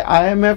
IMF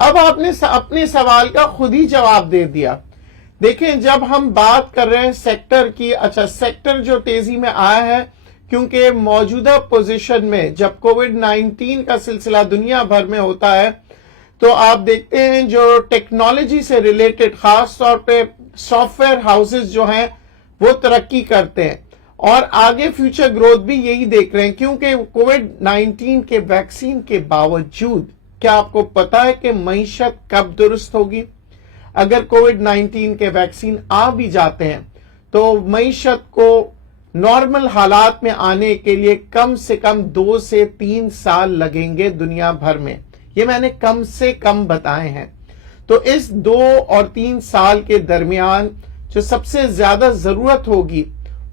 اب آپ نے اپنے سوال کا خود ہی جواب دے دیا. دیکھیں جب ہم بات کر رہے ہیں سیکٹر کی، اچھا سیکٹر جو تیزی میں آیا ہے کیونکہ موجودہ پوزیشن میں جب کووڈ 19 کا سلسلہ دنیا بھر میں ہوتا ہے تو آپ دیکھتے ہیں جو ٹیکنالوجی سے ریلیٹڈ خاص طور پہ سافٹ ویئر ہاؤسز جو ہیں وہ ترقی کرتے ہیں اور آگے فیوچر گروتھ بھی یہی دیکھ رہے ہیں کیونکہ کووڈ 19 کے ویکسین کے باوجود کیا آپ کو پتا ہے کہ معیشت کب درست ہوگی؟ اگر کووڈ 19 کے ویکسین آ بھی جاتے ہیں تو معیشت کو نارمل حالات میں آنے کے لیے کم سے کم 2 سے 3 سال لگیں گے دنیا بھر میں. یہ میں نے کم سے کم بتائے ہیں. تو اس 2 اور 3 سال کے درمیان جو سب سے زیادہ ضرورت ہوگی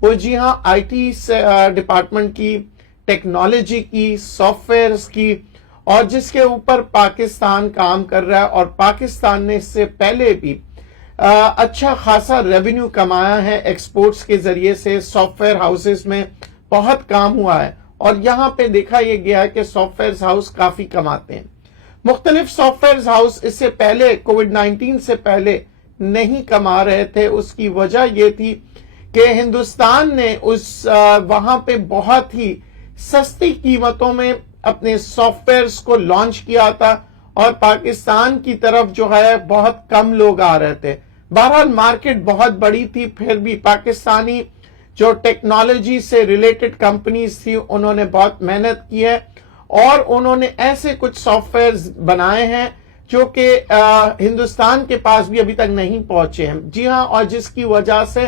وہ جی ہاں آئی ٹی ڈپارٹمنٹ کی، ٹیکنالوجی کی، سافٹ ویئرز کی، اور جس کے اوپر پاکستان کام کر رہا ہے اور پاکستان نے اس سے پہلے بھی اچھا خاصا ریونیو کمایا ہے ایکسپورٹس کے ذریعے سے. سافٹ ویئر ہاؤسز میں بہت کام ہوا ہے اور یہاں پہ دیکھا یہ گیا ہے کہ سافٹ ویئر ہاؤس کافی کماتے ہیں. مختلف سافٹ ویئر ہاؤس اس سے پہلے کووڈ 19 سے پہلے نہیں کما رہے تھے. اس کی وجہ یہ تھی کہ ہندوستان نے وہاں پہ بہت ہی سستی قیمتوں میں اپنے سافٹ ویئرز کو لانچ کیا تھا اور پاکستان کی طرف جو ہے بہت کم لوگ آ رہے تھے. بہرحال مارکیٹ بہت بڑی تھی، پھر بھی پاکستانی جو ٹیکنالوجی سے ریلیٹڈ کمپنیز تھی انہوں نے بہت محنت کی ہے اور انہوں نے ایسے کچھ سافٹ ویئرز بنائے ہیں جو کہ ہندوستان کے پاس بھی ابھی تک نہیں پہنچے ہیں. جی ہاں، اور جس کی وجہ سے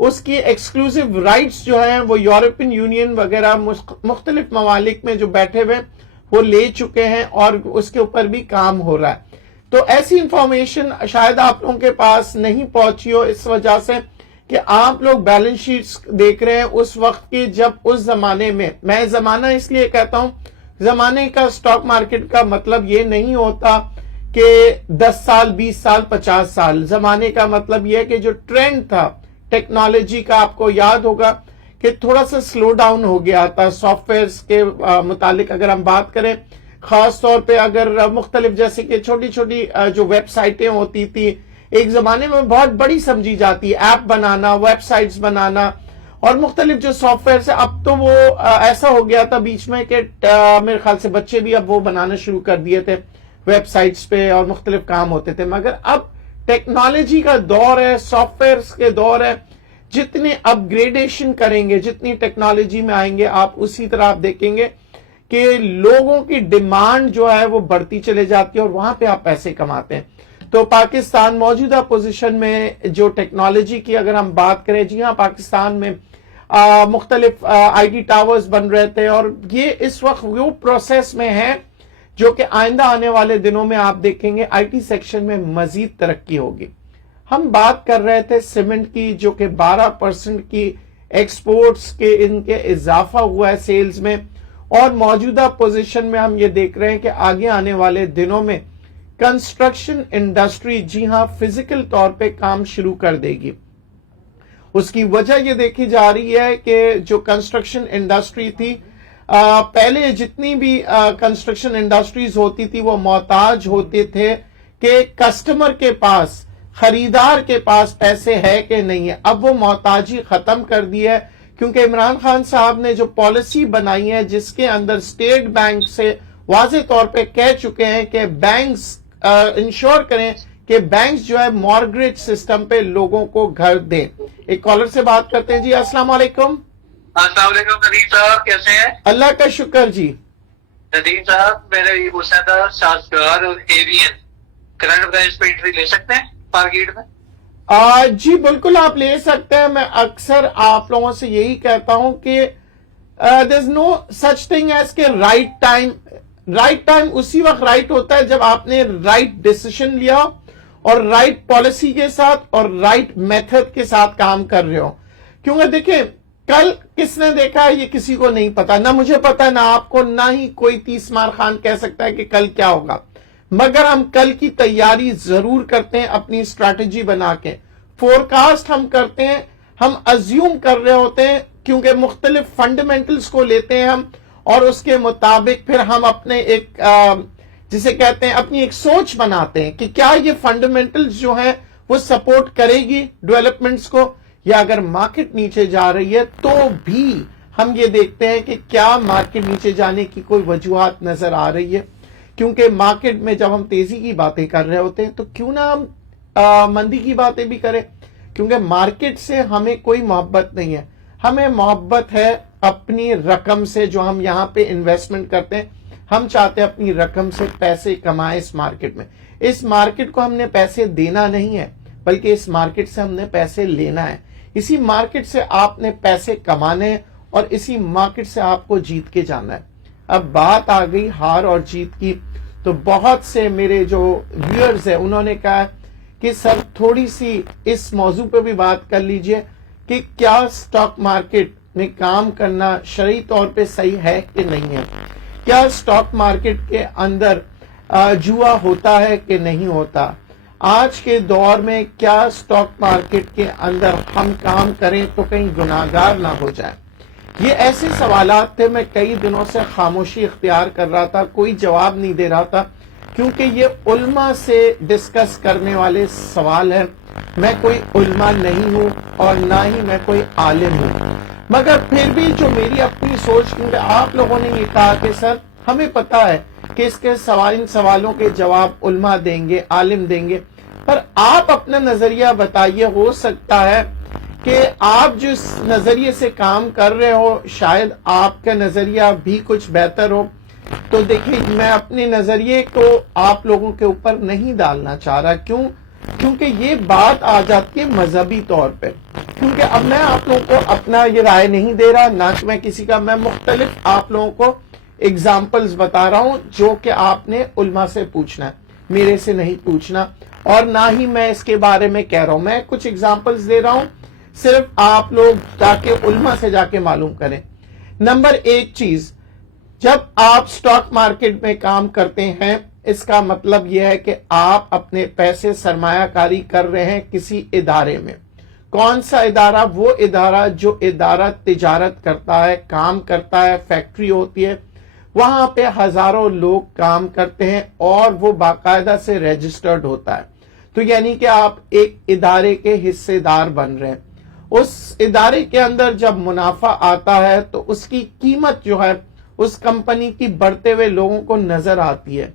اس کی ایکسکلوسیو رائٹس جو ہیں وہ یورپین یونین وغیرہ مختلف ممالک میں جو بیٹھے ہوئے وہ لے چکے ہیں اور اس کے اوپر بھی کام ہو رہا ہے. تو ایسی انفارمیشن شاید آپ لوگوں کے پاس نہیں پہنچی ہو اس وجہ سے کہ آپ لوگ بیلنس شیٹس دیکھ رہے ہیں اس وقت کی جب اس زمانے میں زمانہ اس لیے کہتا ہوں، زمانے کا اسٹاک مارکیٹ کا مطلب یہ نہیں ہوتا کہ 10 سال 20 سال 50 سال. زمانے کا مطلب یہ ہے کہ جو ٹرینڈ تھا ٹیکنالوجی کا، آپ کو یاد ہوگا کہ تھوڑا سا سلو ڈاؤن ہو گیا تھا سافٹ ویئرز کے متعلق. اگر ہم بات کریں خاص طور پہ اگر مختلف جیسے کہ چھوٹی چھوٹی جو ویب سائٹیں ہوتی تھی ایک زمانے میں بہت بڑی سمجھی جاتی، ایپ بنانا، ویب سائٹس بنانا اور مختلف جو سافٹ ویئرز ہیں، اب تو وہ ایسا ہو گیا تھا بیچ میں کہ میرے خیال سے بچے بھی اب وہ بنانا شروع کر دیے تھے ویب سائٹس پہ اور مختلف کام ہوتے تھے. مگر اب ٹیکنالوجی کا دور ہے، سافٹ ویئرز کے دور ہے. جتنے اپ گریڈیشن کریں گے، جتنی ٹیکنالوجی میں آئیں گے، آپ اسی طرح آپ دیکھیں گے کہ لوگوں کی ڈیمانڈ جو ہے وہ بڑھتی چلے جاتی ہے اور وہاں پہ آپ پیسے کماتے ہیں. تو پاکستان موجودہ پوزیشن میں جو ٹیکنالوجی کی اگر ہم بات کریں، جی ہاں پاکستان میں مختلف آئی ٹی ٹاورز بن رہے تھے اور یہ اس وقت وہ پروسیس میں ہے جو کہ آئندہ آنے والے دنوں میں آپ دیکھیں گے آئی ٹی سیکشن میں مزید ترقی ہوگی. ہم بات کر رہے تھے سیمنٹ کی جو کہ 12% کی ایکسپورٹس کے ان کے اضافہ ہوا ہے سیلز میں اور موجودہ پوزیشن میں ہم یہ دیکھ رہے ہیں کہ آگے آنے والے دنوں میں کنسٹرکشن انڈسٹری جی ہاں فزیکل طور پہ کام شروع کر دے گی. اس کی وجہ یہ دیکھی جا رہی ہے کہ جو کنسٹرکشن انڈسٹری تھی پہلے جتنی بھی کنسٹرکشن انڈسٹریز ہوتی تھی وہ محتاج ہوتے تھے کہ کسٹمر کے پاس، خریدار کے پاس پیسے ہے کہ نہیں ہے. اب وہ محتاجی ختم کر دی ہے کیونکہ عمران خان صاحب نے جو پالیسی بنائی ہے جس کے اندر اسٹیٹ بینک سے واضح طور پہ کہہ چکے ہیں کہ بینکس انشور کریں کہ بینکس جو ہے مارگیج سسٹم پہ لوگوں کو گھر دیں. ایک کالر سے بات کرتے ہیں. جی السلام علیکم. السلام علیکم ندیم صاحب، کیسے ہیں؟ اللہ کا شکر. جی ندیم صاحب میرا یہ پوچھنا تھا، سازگار اور ایوین کرنٹ پرائز پہ انٹری لے سکتے ہیں مارکیٹ میں؟ جی بالکل آپ لے سکتے ہیں. میں اکثر آپ لوگوں سے یہی کہتا ہوں کہ there is no such thing as کہ رائٹ ٹائم اسی وقت رائٹ ہوتا ہے جب آپ نے رائٹ ڈیسیشن لیا اور رائٹ پالیسی کے ساتھ اور رائٹ میتھڈ کے ساتھ کام کر رہے ہو. کیونکہ دیکھیں کل کس نے دیکھا ہے یہ کسی کو نہیں پتا، نہ مجھے پتا نہ آپ کو، نہ ہی کوئی 30 مار خان کہہ سکتا ہے کہ کل کیا ہوگا. مگر ہم کل کی تیاری ضرور کرتے ہیں اپنی اسٹریٹجی بنا کے. فورکاسٹ ہم کرتے ہیں، ہم ازیوم کر رہے ہوتے ہیں کیونکہ مختلف فنڈامنٹلز کو لیتے ہیں ہم اور اس کے مطابق پھر ہم اپنے ایک جسے کہتے ہیں اپنی ایک سوچ بناتے ہیں کہ کیا یہ فنڈامنٹلز جو ہیں وہ سپورٹ کرے گی ڈیولپمنٹس کو، یا اگر مارکیٹ نیچے جا رہی ہے تو بھی ہم یہ دیکھتے ہیں کہ کیا مارکیٹ نیچے جانے کی کوئی وجوہات نظر آ رہی ہے. کیونکہ مارکیٹ میں جب ہم تیزی کی باتیں کر رہے ہوتے ہیں تو کیوں نہ ہم مندی کی باتیں بھی کریں، کیونکہ مارکیٹ سے ہمیں کوئی محبت نہیں ہے. ہمیں محبت ہے اپنی رقم سے جو ہم یہاں پہ انویسٹمنٹ کرتے ہیں. ہم چاہتے ہیں اپنی رقم سے پیسے کمائیں اس مارکیٹ میں. اس مارکیٹ کو ہم نے پیسے دینا نہیں ہے، بلکہ اس مارکیٹ سے ہم نے پیسے لینا ہے. اسی مارکیٹ سے آپ نے پیسے کمانے ہیں اور اسی مارکیٹ سے آپ کو جیت کے جانا ہے. اب بات آ گئی ہار اور جیت کی، تو بہت سے میرے جو ویورز ہیں انہوں نے کہا کہ سر تھوڑی سی اس موضوع پہ بھی بات کر لیجئے کہ کیا سٹاک مارکیٹ میں کام کرنا شرعی طور پہ صحیح ہے کہ نہیں ہے، کیا سٹاک مارکیٹ کے اندر جوا ہوتا ہے کہ نہیں ہوتا، آج کے دور میں کیا سٹاک مارکیٹ کے اندر ہم کام کریں تو کہیں گناہگار نہ ہو جائے. یہ ایسے سوالات تھے، میں کئی دنوں سے خاموشی اختیار کر رہا تھا، کوئی جواب نہیں دے رہا تھا، کیونکہ یہ علماء سے ڈسکس کرنے والے سوال ہیں. میں کوئی علماء نہیں ہوں اور نہ ہی میں کوئی عالم ہوں، مگر پھر بھی جو میری اپنی سوچ، کیونکہ آپ لوگوں نے یہ کہا کہ سر ہمیں پتا ہے کہ اس کے ان سوالوں کے جواب علماء دیں گے، عالم دیں گے، پر آپ اپنا نظریہ بتائیے. ہو سکتا ہے کہ آپ جس نظریے سے کام کر رہے ہو شاید آپ کا نظریہ بھی کچھ بہتر ہو. تو دیکھیں میں اپنے نظریے کو آپ لوگوں کے اوپر نہیں ڈالنا چاہ رہا. کیونکہ یہ بات آ جاتی ہے مذہبی طور پہ، کیونکہ اب میں آپ لوگوں کو اپنا یہ رائے نہیں دے رہا، نہ کہ میں کسی کا، میں مختلف آپ لوگوں کو اگزامپلز بتا رہا ہوں جو کہ آپ نے علماء سے پوچھنا ہے، میرے سے نہیں پوچھنا، اور نہ ہی میں اس کے بارے میں کہہ رہا ہوں. میں کچھ اگزامپلز دے رہا ہوں، صرف آپ لوگ جا کے علماء سے جا کے معلوم کریں. نمبر ایک چیز، جب آپ سٹاک مارکیٹ میں کام کرتے ہیں اس کا مطلب یہ ہے کہ آپ اپنے پیسے سرمایہ کاری کر رہے ہیں کسی ادارے میں. کون سا ادارہ؟ وہ ادارہ جو ادارہ تجارت کرتا ہے، کام کرتا ہے، فیکٹری ہوتی ہے، وہاں پہ ہزاروں لوگ کام کرتے ہیں اور وہ باقاعدہ سے رجسٹرڈ ہوتا ہے. تو یعنی کہ آپ ایک ادارے کے حصے دار بن رہے ہیں. اس ادارے کے اندر جب منافع آتا ہے تو اس کی قیمت جو ہے اس کمپنی کی بڑھتے ہوئے لوگوں کو نظر آتی ہے.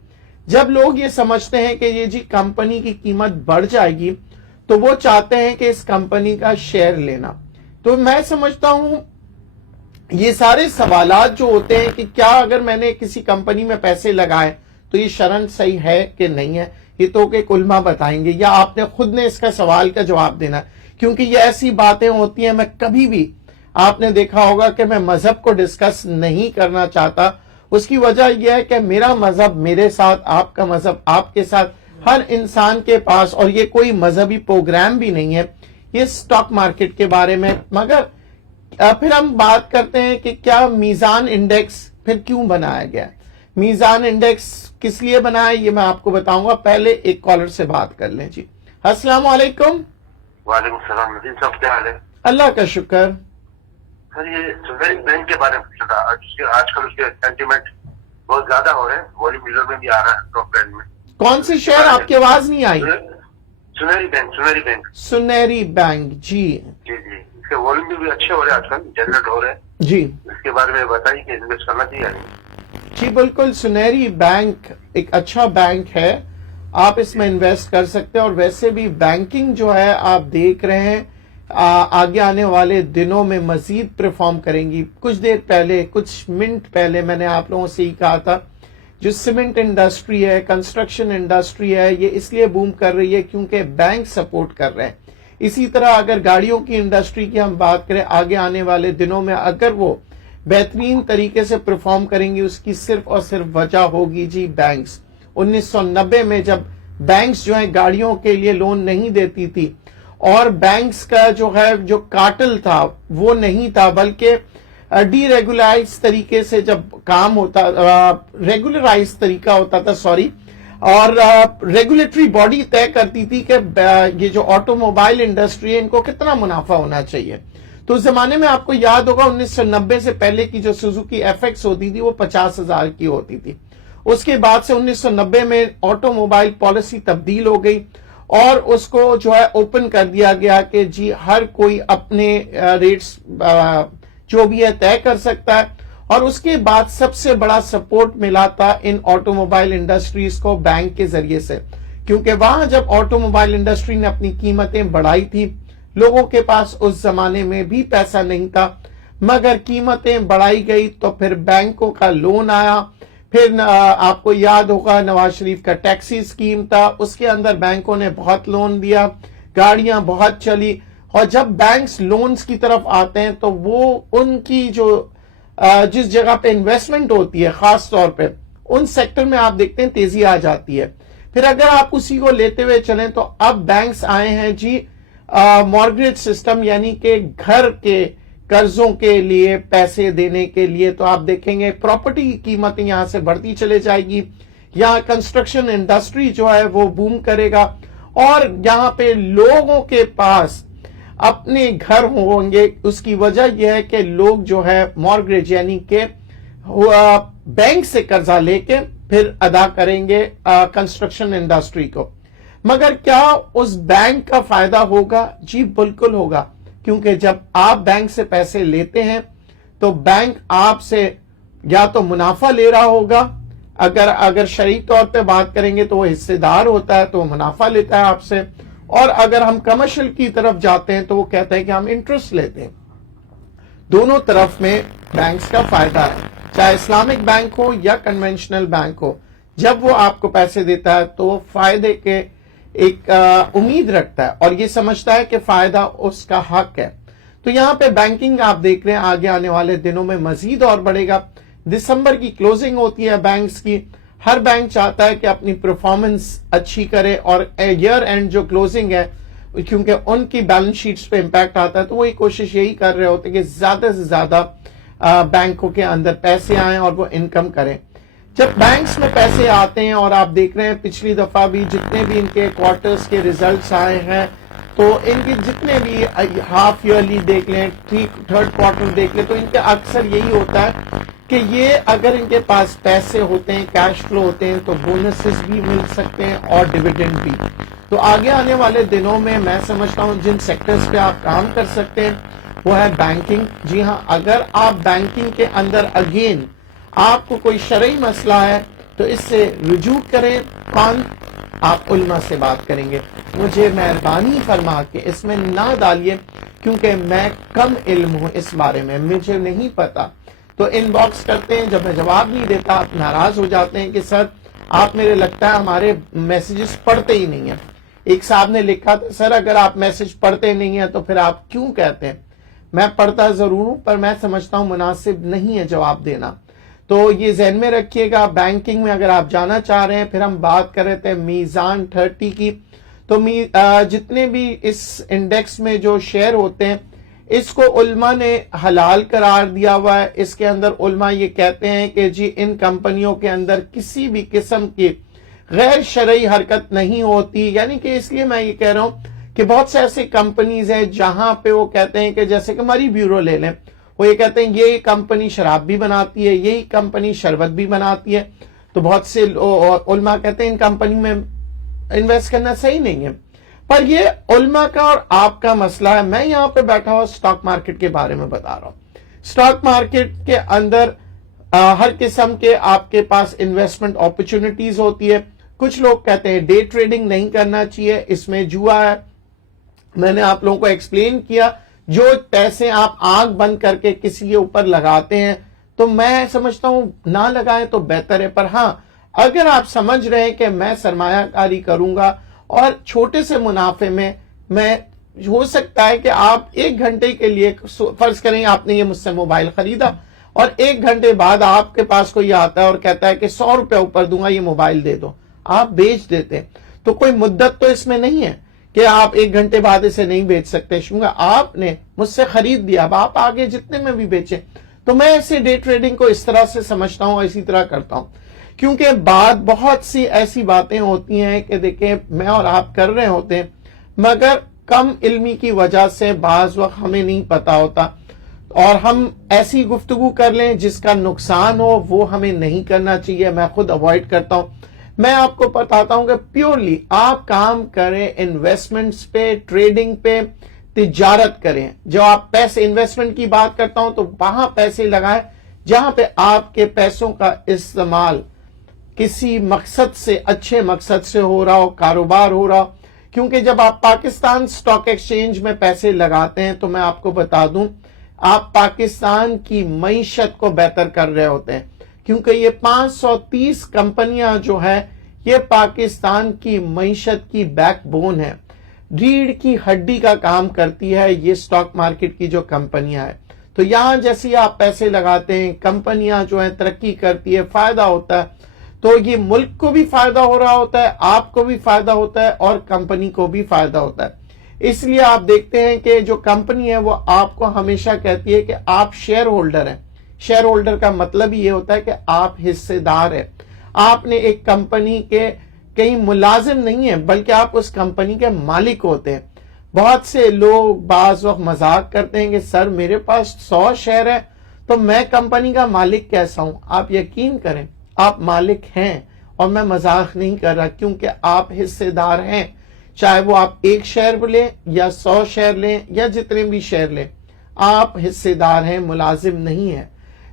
جب لوگ یہ سمجھتے ہیں کہ یہ جی کمپنی کی قیمت بڑھ جائے گی تو وہ چاہتے ہیں کہ اس کمپنی کا شیئر لینا. تو میں سمجھتا ہوں یہ سارے سوالات جو ہوتے ہیں کہ کیا اگر میں نے کسی کمپنی میں پیسے لگائے تو یہ شرعاً صحیح ہے کہ نہیں ہے، یہ تو کہ علماء بتائیں گے، یا آپ نے خود نے اس کا سوال کا جواب دینا ہے. کیونکہ یہ ایسی باتیں ہوتی ہیں، میں کبھی بھی، آپ نے دیکھا ہوگا کہ میں مذہب کو ڈسکس نہیں کرنا چاہتا. اس کی وجہ یہ ہے کہ میرا مذہب میرے ساتھ، آپ کا مذہب آپ کے ساتھ، ہر انسان کے پاس، اور یہ کوئی مذہبی پروگرام بھی نہیں ہے یہ سٹاک مارکیٹ کے بارے میں. مگر پھر ہم بات کرتے ہیں کہ کیا میزان انڈیکس پھر کیوں بنایا گیا؟ میزان انڈیکس کس لیے بنایا یہ میں آپ کو بتاؤں گا. پہلے ایک کالر سے بات کر لیں. جی السلام علیکم. وعلیکم السلام. ندیم صاحب کیا حال ہے؟ اللہ کا شکر. سر یہ سویرین بینک کے بارے میں پوچھا تھا. آج کل اس کے سینٹیمنٹ بہت زیادہ ہو رہے ہیں، والیوم میزر میں بھی آ رہا ہے ٹاپ ٹرینڈ میں. کون سی شیئر؟ آپ کی آواز نہیں آئی. سنہری بینک. سنہری بینک. سنہری بینک. جی جی جی، اس کے والیوم بھی اچھے ہو رہے ہیں، آج کل جنریٹ ہو رہے ہیں. جی اس کے بارے میں بتائیے کہ انویسٹ کرنا چاہیے. جی بالکل، سنہری بینک ایک اچھا بینک ہے، آپ اس میں انویسٹ کر سکتے ہیں. اور ویسے بھی بینکنگ جو ہے آپ دیکھ رہے ہیں آگے آنے والے دنوں میں مزید پرفارم کریں گی. کچھ دیر پہلے، کچھ منٹ پہلے میں نے آپ لوگوں سے ہی کہا تھا جو سیمنٹ انڈسٹری ہے، کنسٹرکشن انڈسٹری ہے، یہ اس لیے بوم کر رہی ہے کیونکہ بینک سپورٹ کر رہے ہیں. اسی طرح اگر گاڑیوں کی انڈسٹری کی ہم بات کریں، آگے آنے والے دنوں میں اگر وہ بہترین طریقے سے پرفارم کریں گی، اس کی صرف اور صرف وجہ ہوگی جی بینکس. 1990 میں جب بینکس جو ہیں گاڑیوں کے لیے لون نہیں دیتی تھی، اور بینکس کا جو ہے جو کارٹل تھا وہ نہیں تھا، بلکہ ڈی ریگولائز طریقے سے جب کام ہوتا، ریگولرائز طریقہ ہوتا تھا، اور ریگولیٹری باڈی طے کرتی تھی کہ یہ جو آٹو موبائل انڈسٹری ہے ان کو کتنا منافع ہونا چاہیے. تو اس زمانے میں آپ کو یاد ہوگا 1990 سے پہلے کی جو سوزوکی ایف ایکس ہوتی تھی وہ 50,000 کی ہوتی تھی، اس کے بعد سے 1990 میں آٹو موبائل پالیسی تبدیل ہو گئی اور اس کو جو ہے اوپن کر دیا گیا کہ جی ہر کوئی اپنے ریٹس جو بھی ہے طے کر سکتا ہے. اور اس کے بعد سب سے بڑا سپورٹ ملا تھا ان آٹو موبائل انڈسٹریز کو بینک کے ذریعے سے, کیونکہ وہاں جب آٹو موبائل انڈسٹری نے اپنی قیمتیں بڑھائی تھی, لوگوں کے پاس اس زمانے میں بھی پیسہ نہیں تھا, مگر قیمتیں بڑھائی گئی تو پھر بینکوں کا لون آیا. پھر آپ کو یاد ہوگا نواز شریف کا ٹیکسی اسکیم تھا, اس کے اندر بینکوں نے بہت لون دیا, گاڑیاں بہت چلی. اور جب بینکس لونز کی طرف آتے ہیں تو وہ ان کی جو جس جگہ پہ انویسٹمنٹ ہوتی ہے خاص طور پہ ان سیکٹر میں آپ دیکھتے ہیں تیزی آ جاتی ہے. پھر اگر آپ اسی کو لیتے ہوئے چلیں تو اب بینکس آئے ہیں جی مارگیج سسٹم, یعنی کہ گھر کے قرضوں کے لیے پیسے دینے کے لیے. تو آپ دیکھیں گے پراپرٹی کی قیمتیں یہاں سے بڑھتی چلے جائے گی, یہاں کنسٹرکشن انڈسٹری جو ہے وہ بوم کرے گا, اور یہاں پہ لوگوں کے پاس اپنے گھر ہوں گے. اس کی وجہ یہ ہے کہ لوگ جو ہے مارگیج یعنی کہ بینک سے قرضہ لے کے پھر ادا کریں گے کنسٹرکشن انڈسٹری کو. مگر کیا اس بینک کا فائدہ ہوگا؟ جی بالکل ہوگا, کیونکہ جب آپ بینک سے پیسے لیتے ہیں تو بینک آپ سے یا تو منافع لے رہا ہوگا, اگر شرعی طور پہ بات کریں گے تو وہ حصے دار ہوتا ہے تو وہ منافع لیتا ہے آپ سے, اور اگر ہم کمرشل کی طرف جاتے ہیں تو وہ کہتا ہے کہ ہم انٹرسٹ لیتے ہیں. دونوں طرف میں بینکس کا فائدہ ہے, چاہے اسلامک بینک ہو یا کنونشنل بینک ہو. جب وہ آپ کو پیسے دیتا ہے تو وہ فائدے کے ایک امید رکھتا ہے اور یہ سمجھتا ہے کہ فائدہ اس کا حق ہے. تو یہاں پہ بینکنگ آپ دیکھ رہے ہیں آگے آنے والے دنوں میں مزید اور بڑھے گا. دسمبر کی کلوزنگ ہوتی ہے بینکس کی, ہر بینک چاہتا ہے کہ اپنی پرفارمنس اچھی کرے, اور ایئر اینڈ جو کلوزنگ ہے کیونکہ ان کی بیلنس شیٹس پہ امپیکٹ آتا ہے تو وہی کوشش یہی کر رہے ہوتے ہیں کہ زیادہ سے زیادہ بینکوں کے اندر پیسے آئیں اور وہ انکم کریں. جب بینکس میں پیسے آتے ہیں, اور آپ دیکھ رہے ہیں پچھلی دفعہ بھی جتنے بھی ان کے کوارٹرز کے ریزلٹس آئے ہیں تو ان کے جتنے بھی ہاف ایئرلی دیکھ لیں, تھرڈ کوارٹر دیکھ لیں, تو ان کے اکثر یہی ہوتا ہے کہ یہ اگر ان کے پاس پیسے ہوتے ہیں, کیش فلو ہوتے ہیں, تو بونسز بھی مل سکتے ہیں اور ڈیویڈنڈ بھی. تو آگے آنے والے دنوں میں میں سمجھتا ہوں جن سیکٹرز پہ آپ کام کر سکتے ہیں وہ ہے بینکنگ. جی ہاں, اگر آپ بینکنگ کے اندر اگین آپ کو کوئی شرعی مسئلہ ہے تو اس سے رجوع کریں. کون؟ آپ علماء سے بات کریں گے. مجھے مہربانی فرما کے اس میں نہ ڈالیے کیونکہ میں کم علم ہوں اس بارے میں, مجھے نہیں پتا. تو ان باکس کرتے ہیں, جب میں جواب نہیں دیتا آپ ناراض ہو جاتے ہیں کہ سر آپ میرے لگتا ہے ہمارے میسیجز پڑھتے ہی نہیں ہیں. ایک صاحب نے لکھا تھا سر اگر آپ میسج پڑھتے نہیں ہیں تو پھر آپ کیوں کہتے ہیں؟ میں پڑھتا ضرور ہوں پر میں سمجھتا ہوں مناسب نہیں ہے جواب دینا. تو یہ ذہن میں رکھیے گا. بینکنگ میں اگر آپ جانا چاہ رہے ہیں, پھر ہم بات کر رہے تھے میزان 30 کی, تو جتنے بھی اس انڈیکس میں جو شیئر ہوتے ہیں اس کو علماء نے حلال قرار دیا ہوا ہے. اس کے اندر علماء یہ کہتے ہیں کہ جی ان کمپنیوں کے اندر کسی بھی قسم کی غیر شرعی حرکت نہیں ہوتی. یعنی کہ اس لیے میں یہ کہہ رہا ہوں کہ بہت سے ایسی کمپنیز ہیں جہاں پہ وہ کہتے ہیں کہ جیسے کہ مری بیورو لے لیں, وہ یہ کہتے ہیں یہ کمپنی شراب بھی بناتی ہے, یہی کمپنی شربت بھی بناتی ہے. تو بہت سے علماء کہتے ہیں ان کمپنی میں انویسٹ کرنا صحیح نہیں ہے. پر یہ علماء کا اور آپ کا مسئلہ ہے. میں یہاں پہ بیٹھا ہوا سٹاک مارکیٹ کے بارے میں بتا رہا ہوں. سٹاک مارکیٹ کے اندر ہر قسم کے آپ کے پاس انویسٹمنٹ اپرچونٹیز ہوتی ہے. کچھ لوگ کہتے ہیں ڈے ٹریڈنگ نہیں کرنا چاہیے, اس میں جوا ہے. میں نے آپ لوگوں کو ایکسپلین کیا جو پیسے آپ آنکھ بند کر کے کسی کے اوپر لگاتے ہیں تو میں سمجھتا ہوں نہ لگائیں تو بہتر ہے. پر ہاں اگر آپ سمجھ رہے ہیں کہ میں سرمایہ کاری کروں گا اور چھوٹے سے منافع میں ہو سکتا ہے کہ آپ 1 گھنٹے کے لیے فرض کریں آپ نے یہ مجھ سے موبائل خریدا اور 1 گھنٹے بعد آپ کے پاس کوئی آتا ہے اور کہتا ہے کہ 100 روپے اوپر دوں گا یہ موبائل دے دو, آپ بیچ دیتے ہیں. تو کوئی مدت تو اس میں نہیں ہے کہ آپ 1 گھنٹے بعد اسے نہیں بیچ سکتے. چونکہ آپ نے مجھ سے خرید دیا, اب آپ آگے جتنے میں بھی بیچیں. تو میں ایسے ڈے ٹریڈنگ کو اس طرح سے سمجھتا ہوں, اسی طرح کرتا ہوں. کیونکہ بہت سی ایسی باتیں ہوتی ہیں کہ دیکھیں میں اور آپ کر رہے ہوتے ہیں مگر کم علمی کی وجہ سے بعض وقت ہمیں نہیں پتا ہوتا. اور ہم ایسی گفتگو کر لیں جس کا نقصان ہو وہ ہمیں نہیں کرنا چاہیے. میں خود اوائڈ کرتا ہوں. میں آپ کو بتاتا ہوں کہ پیورلی آپ کام کریں انویسٹمنٹس پہ, ٹریڈنگ پہ, تجارت کریں. جو آپ پیسے انویسٹمنٹ کی بات کرتا ہوں تو وہاں پیسے لگائیں جہاں پہ آپ کے پیسوں کا استعمال کسی مقصد سے, اچھے مقصد سے ہو رہا ہو, کاروبار ہو رہا ہو. کیونکہ جب آپ پاکستان سٹاک ایکسچینج میں پیسے لگاتے ہیں تو میں آپ کو بتا دوں آپ پاکستان کی معیشت کو بہتر کر رہے ہوتے ہیں, کیونکہ یہ 530 کمپنیاں جو ہے یہ پاکستان کی معیشت کی بیک بون ہے, ریڑھ کی ہڈی کا کام کرتی ہے یہ سٹاک مارکیٹ کی جو کمپنیاں ہیں. تو یہاں جیسے آپ پیسے لگاتے ہیں, کمپنیاں جو ہیں ترقی کرتی ہے, فائدہ ہوتا ہے, تو یہ ملک کو بھی فائدہ ہو رہا ہوتا ہے, آپ کو بھی فائدہ ہوتا ہے اور کمپنی کو بھی فائدہ ہوتا ہے. اس لیے آپ دیکھتے ہیں کہ جو کمپنی ہے وہ آپ کو ہمیشہ کہتی ہے کہ آپ شیئر ہولڈر ہیں. شیئر ہولڈر کا مطلب یہ ہوتا ہے کہ آپ حصے دار ہیں. آپ نے ایک کمپنی کے کہیں ملازم نہیں ہیں بلکہ آپ اس کمپنی کے مالک ہوتے ہیں. بہت سے لوگ بعض وقت مذاق کرتے ہیں کہ سر میرے پاس 100 شیئر ہے تو میں کمپنی کا مالک کیسا ہوں. آپ یقین کریں آپ مالک ہیں, اور میں مذاق نہیں کر رہا, کیونکہ آپ حصے دار ہیں. چاہے وہ آپ 1 شیئر لیں یا 100 شیئر لیں یا جتنے بھی شیئر لیں, آپ حصے دار ہیں, ملازم نہیں ہیں.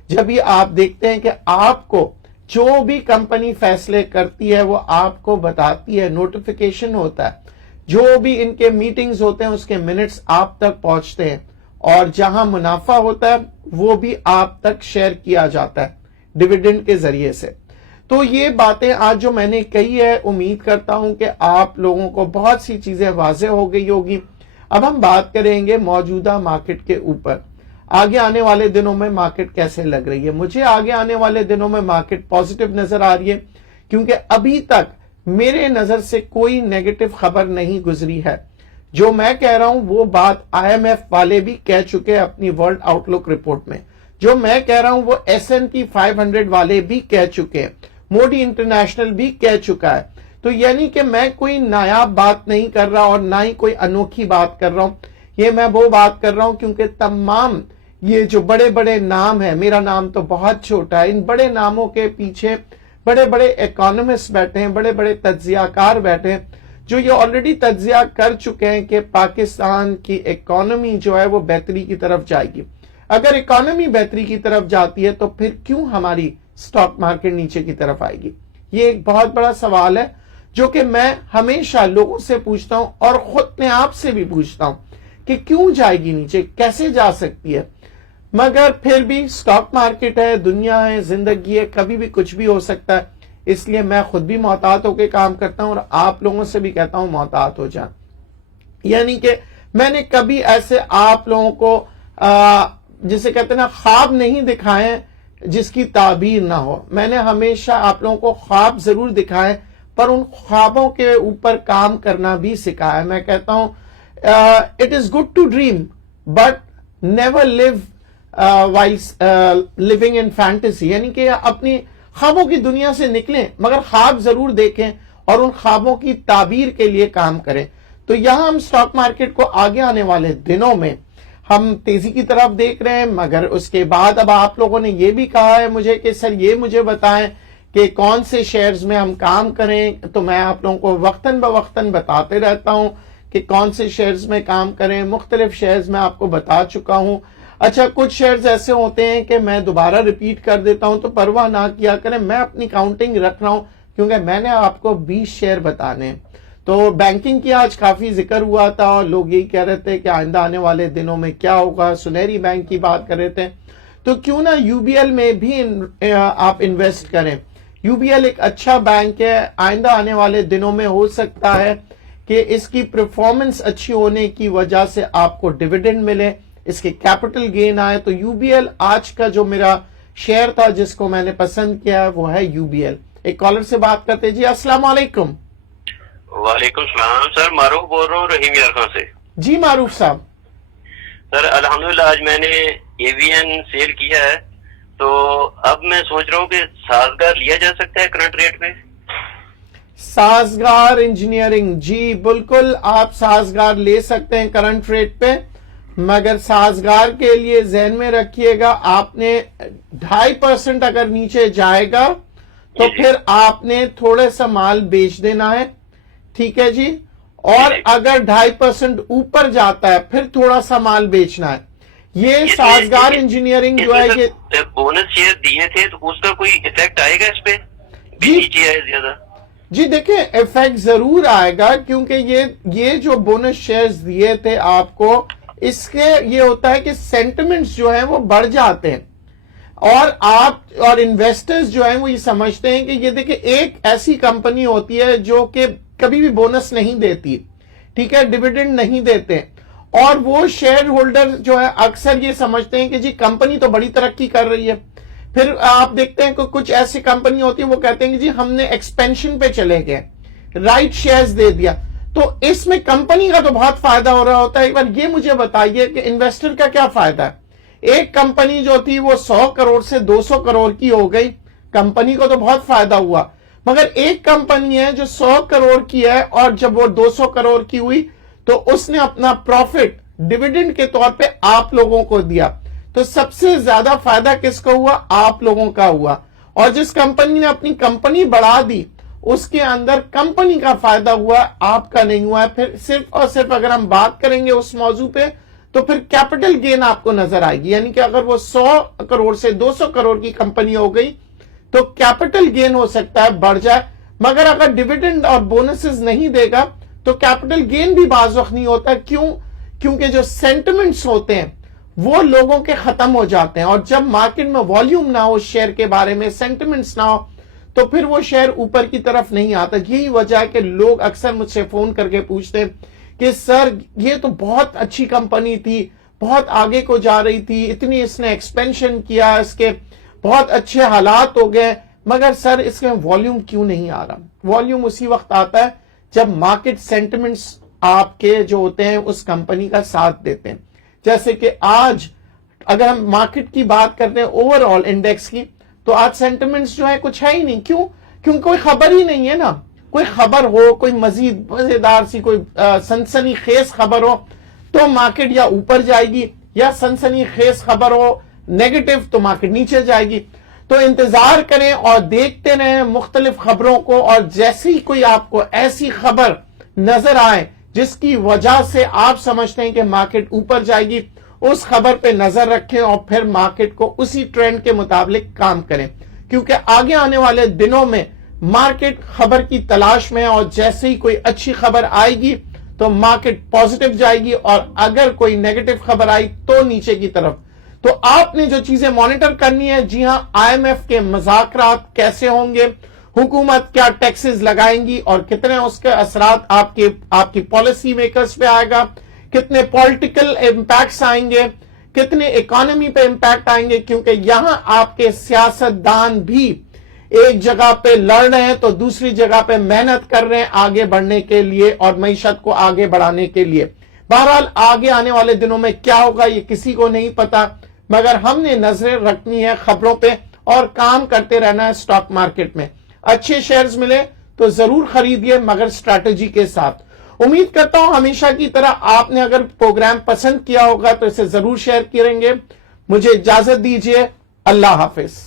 جب یہ آپ دیکھتے ہیں کہ آپ کو جو بھی کمپنی فیصلے کرتی ہے وہ آپ کو بتاتی ہے, نوٹیفیکیشن ہوتا ہے, جو بھی ان کے میٹنگز ہوتے ہیں اس کے منٹس آپ تک پہنچتے ہیں, اور جہاں منافع ہوتا ہے وہ بھی آپ تک شیئر کیا جاتا ہے ڈیویڈنڈ کے ذریعے سے. تو یہ باتیں آج جو میں نے کہی ہے امید کرتا ہوں کہ آپ لوگوں کو بہت سی چیزیں واضح ہو گئی ہوگی. اب ہم بات کریں گے موجودہ مارکیٹ کے اوپر. آگے آنے والے دنوں میں مارکیٹ کیسے لگ رہی ہے؟ مجھے آگے آنے والے دنوں میں مارکیٹ پازیٹیو نظر آ رہی ہے, کیونکہ ابھی تک میرے نظر سے کوئی نیگیٹو خبر نہیں گزری ہے. جو میں کہہ رہا ہوں وہ بات IMF والے بھی کہہ چکے اپنی ورلڈ آؤٹ لک رپورٹ میں. جو میں کہہ رہا ہوں وہ S&P 500 والے بھی کہہ چکے ہیں, موڈی انٹرنیشنل بھی کہہ چکا ہے. تو یعنی کہ میں کوئی نایاب بات نہیں کر رہا اور نہ ہی کوئی انوکھی بات کر رہا ہوں. یہ میں وہ بات کر رہا ہوں کیونکہ تمام یہ جو بڑے بڑے نام ہیں, میرا نام تو بہت چھوٹا ہے, ان بڑے ناموں کے پیچھے بڑے بڑے اکانومسٹ بیٹھے ہیں, بڑے بڑے تجزیہ کار بیٹھے ہیں جو یہ آلریڈی تجزیہ کر چکے ہیں کہ پاکستان کی اکانومی جو ہے وہ بہتری کی طرف جائے گی. اگر اکانومی بہتری کی طرف جاتی ہے تو پھر کیوں ہماری سٹاک مارکیٹ نیچے کی طرف آئے گی؟ یہ ایک بہت بڑا سوال ہے جو کہ میں ہمیشہ لوگوں سے پوچھتا ہوں اور خود میں آپ سے بھی پوچھتا ہوں کہ کیوں جائے گی نیچے, کیسے جا سکتی ہے. مگر پھر بھی سٹاک مارکیٹ ہے, دنیا ہے, زندگی ہے, کبھی بھی کچھ بھی ہو سکتا ہے. اس لیے میں خود بھی محتاط ہو کے کام کرتا ہوں اور آپ لوگوں سے بھی کہتا ہوں محتاط ہو جائیں. یعنی کہ میں نے کبھی ایسے آپ لوگوں کو جسے کہتے ہیں نا خواب نہیں دکھائے جس کی تعبیر نہ ہو. میں نے ہمیشہ آپ لوگوں کو خواب ضرور دکھائے پر ان خوابوں کے اوپر کام کرنا بھی سکھایا. میں کہتا ہوں it is good to dream but never leave while living in fantasy. یعنی کہ اپنی خوابوں کی دنیا سے نکلیں مگر خواب ضرور دیکھیں اور ان خوابوں کی تعبیر کے لیے کام کریں. تو یہاں ہم سٹاک مارکیٹ کو آگے آنے والے دنوں میں ہم تیزی کی طرف دیکھ رہے ہیں. مگر اس کے بعد اب آپ لوگوں نے یہ بھی کہا ہے مجھے کہ سر یہ مجھے بتائیں کہ کون سے شیئرز میں ہم کام کریں. تو میں آپ لوگوں کو وقتاً بوقتاً بتاتے رہتا ہوں کہ کون سے شیئرز میں کام کریں. مختلف شیئرز میں آپ کو بتا چکا ہوں. اچھا کچھ شیئرز ایسے ہوتے ہیں کہ میں دوبارہ ریپیٹ کر دیتا ہوں تو پرواہ نہ کیا کریں, میں اپنی کاؤنٹنگ رکھ رہا ہوں کیونکہ میں نے آپ کو 20 شیئر بتانے ہیں. تو بینکنگ کی آج کافی ذکر ہوا تھا اور لوگ یہی کہہ رہے تھے کہ آئندہ آنے والے دنوں میں کیا ہوگا. سنہری بینک کی بات کر رہے تھے تو کیوں نہ UBL میں بھی آپ انویسٹ کریں. UBL ایک اچھا بینک ہے, آئندہ آنے والے دنوں میں ہو سکتا ہے کہ اس کی پرفارمنس اچھی ہونے کی وجہ سے آپ کو ڈیویڈنڈ ملے, اس کے کیپٹل گین آئے. تو UBL آج کا جو میرا شیئر تھا جس کو میں نے پسند کیا وہ ہے UBL. ایک کالر سے بات کرتے. جی السلام علیکم. وعلیکم السلام سر, معروف بول رہا ہوں رحیم یار خان سے. جی معروف صاحب. سر الحمدللہ آج میں نے AVN سیل کیا ہے تو اب میں سوچ رہا ہوں کہ سازگار لیا جا سکتا ہے کرنٹ ریٹ پہ. سازگار انجینئرنگ, جی بالکل آپ سازگار لے سکتے ہیں کرنٹ ریٹ پہ. مگر سازگار کے لیے ذہن میں رکھیے گا آپ نے 2.5% اگر نیچے جائے گا تو پھر آپ نے تھوڑے سا مال بیچ دینا ہے، ٹھیک ہے جی، اور اگر 2.5% اوپر جاتا ہے پھر تھوڑا سا مال بیچنا ہے. یہ سازگار انجینئرنگ جو ہے یہ بونس شیئر دیے تھے تو اس کا کوئی افیکٹ آئے گا اس پہ بھی نیچے ہے زیادہ؟ جی دیکھیں ایفیکٹ ضرور آئے گا، کیونکہ یہ جو بونس شیئرز دیے تھے آپ کو، اس کے یہ ہوتا ہے کہ سینٹیمنٹس جو ہیں وہ بڑھ جاتے ہیں، اور آپ اور انویسٹرز جو ہیں وہ یہ سمجھتے ہیں کہ یہ دیکھیں ایک ایسی کمپنی ہوتی ہے جو کہ کبھی بھی بونس نہیں دیتی، ٹھیک ہے، ڈیویڈنڈ نہیں دیتے، اور وہ شیئر ہولڈر جو ہے اکثر یہ سمجھتے ہیں کہ جی کمپنی تو بڑی ترقی کر رہی ہے. پھر آپ دیکھتے ہیں کہ کچھ ایسی کمپنی ہوتی ہیں وہ کہتے ہیں کہ جی ہم نے ایکسپینشن پہ چلے گئے، رائٹ شیئرز دے دیا، تو اس میں کمپنی کا تو بہت فائدہ ہو رہا ہوتا ہے. ایک بار یہ مجھے بتائیے کہ انویسٹر کا کیا فائدہ ہے؟ ایک کمپنی جو تھی وہ 100 کروڑ سے 200 کروڑ کی ہو گئی، کمپنی کو تو بہت فائدہ ہوا، مگر ایک کمپنی ہے جو 100 کروڑ کی ہے اور جب وہ 200 کروڑ کی ہوئی تو اس نے اپنا پروفٹ ڈیویڈنڈ کے طور پہ آپ لوگوں کو دیا، تو سب سے زیادہ فائدہ کس کو ہوا؟ آپ لوگوں کا ہوا. اور جس کمپنی نے اپنی کمپنی بڑھا دی اس کے اندر کمپنی کا فائدہ ہوا، آپ کا نہیں ہوا ہے. پھر صرف اور صرف اگر ہم بات کریں گے اس موضوع پہ تو پھر کیپٹل گین آپ کو نظر آئے گی، یعنی کہ اگر وہ 100 کروڑ سے 200 کروڑ کی کمپنی ہو گئی تو کیپٹل گین ہو سکتا ہے بڑھ جائے، مگر اگر ڈیویڈنڈ اور بونسز نہیں دے گا تو کیپٹل گین بھی بعض وقت نہیں ہوتا. کیونکہ جو سینٹیمنٹس ہوتے ہیں وہ لوگوں کے ختم ہو جاتے ہیں، اور جب مارکیٹ میں والیوم نہ ہو شیئر کے بارے میں، سینٹیمنٹس نہ ہو، تو پھر وہ شیئر اوپر کی طرف نہیں آتا. یہی وجہ ہے کہ لوگ اکثر مجھ سے فون کر کے پوچھتے ہیں کہ سر یہ تو بہت اچھی کمپنی تھی، بہت آگے کو جا رہی تھی، اتنی اس نے ایکسپینشن کیا، اس کے بہت اچھے حالات ہو گئے، مگر سر اس کے والیوم کیوں نہیں آ رہا؟ والیوم اسی وقت آتا ہے جب مارکیٹ سینٹیمنٹس آپ کے جو ہوتے ہیں اس کمپنی کا ساتھ دیتے ہیں. جیسے کہ آج اگر ہم مارکیٹ کی بات کرتے ہیں اوور آل انڈیکس کی، تو آج سینٹیمنٹس جو ہے کچھ ہے ہی نہیں. کیوں کوئی خبر ہی نہیں ہے نا. کوئی خبر ہو، کوئی مزید مزیدار سی کوئی سنسنی خیز خبر ہو تو مارکیٹ یا اوپر جائے گی، یا سنسنی خیز خبر ہو نیگیٹو تو مارکیٹ نیچے جائے گی. تو انتظار کریں اور دیکھتے رہیں مختلف خبروں کو، اور جیسے ہی کوئی آپ کو ایسی خبر نظر آئے جس کی وجہ سے آپ سمجھتے ہیں کہ مارکیٹ اوپر جائے گی، اس خبر پہ نظر رکھیں اور پھر مارکیٹ کو اسی ٹرینڈ کے مطابق کام کریں، کیونکہ آگے آنے والے دنوں میں مارکیٹ خبر کی تلاش میں ہے، اور جیسے ہی کوئی اچھی خبر آئے گی تو مارکیٹ پازیٹیو جائے گی، اور اگر کوئی نیگیٹو خبر آئی تو نیچے کی طرف. تو آپ نے جو چیزیں مانیٹر کرنی ہے، جی ہاں، IMF کے مذاکرات کیسے ہوں گے، حکومت کیا ٹیکسز لگائیں گی اور کتنے اس کے اثرات آپ کی پالیسی میکرز پہ آئے گا، کتنے پولیٹیکل امپیکٹس آئیں گے، کتنے اکانومی پہ امپیکٹ آئیں گے، کیونکہ یہاں آپ کے سیاستدان بھی ایک جگہ پہ لڑ رہے ہیں تو دوسری جگہ پہ محنت کر رہے ہیں آگے بڑھنے کے لیے اور معیشت کو آگے بڑھانے کے لیے. بہرحال آگے آنے والے دنوں میں کیا ہوگا یہ کسی کو نہیں پتا، مگر ہم نے نظریں رکھنی ہے خبروں پہ اور کام کرتے رہنا ہے اسٹاک مارکیٹ میں. اچھے شیئرز ملے تو ضرور خریدیے، مگر اسٹریٹجی کے ساتھ. امید کرتا ہوں ہمیشہ کی طرح آپ نے اگر پروگرام پسند کیا ہوگا تو اسے ضرور شیئر کریں گے. مجھے اجازت دیجیے، اللہ حافظ.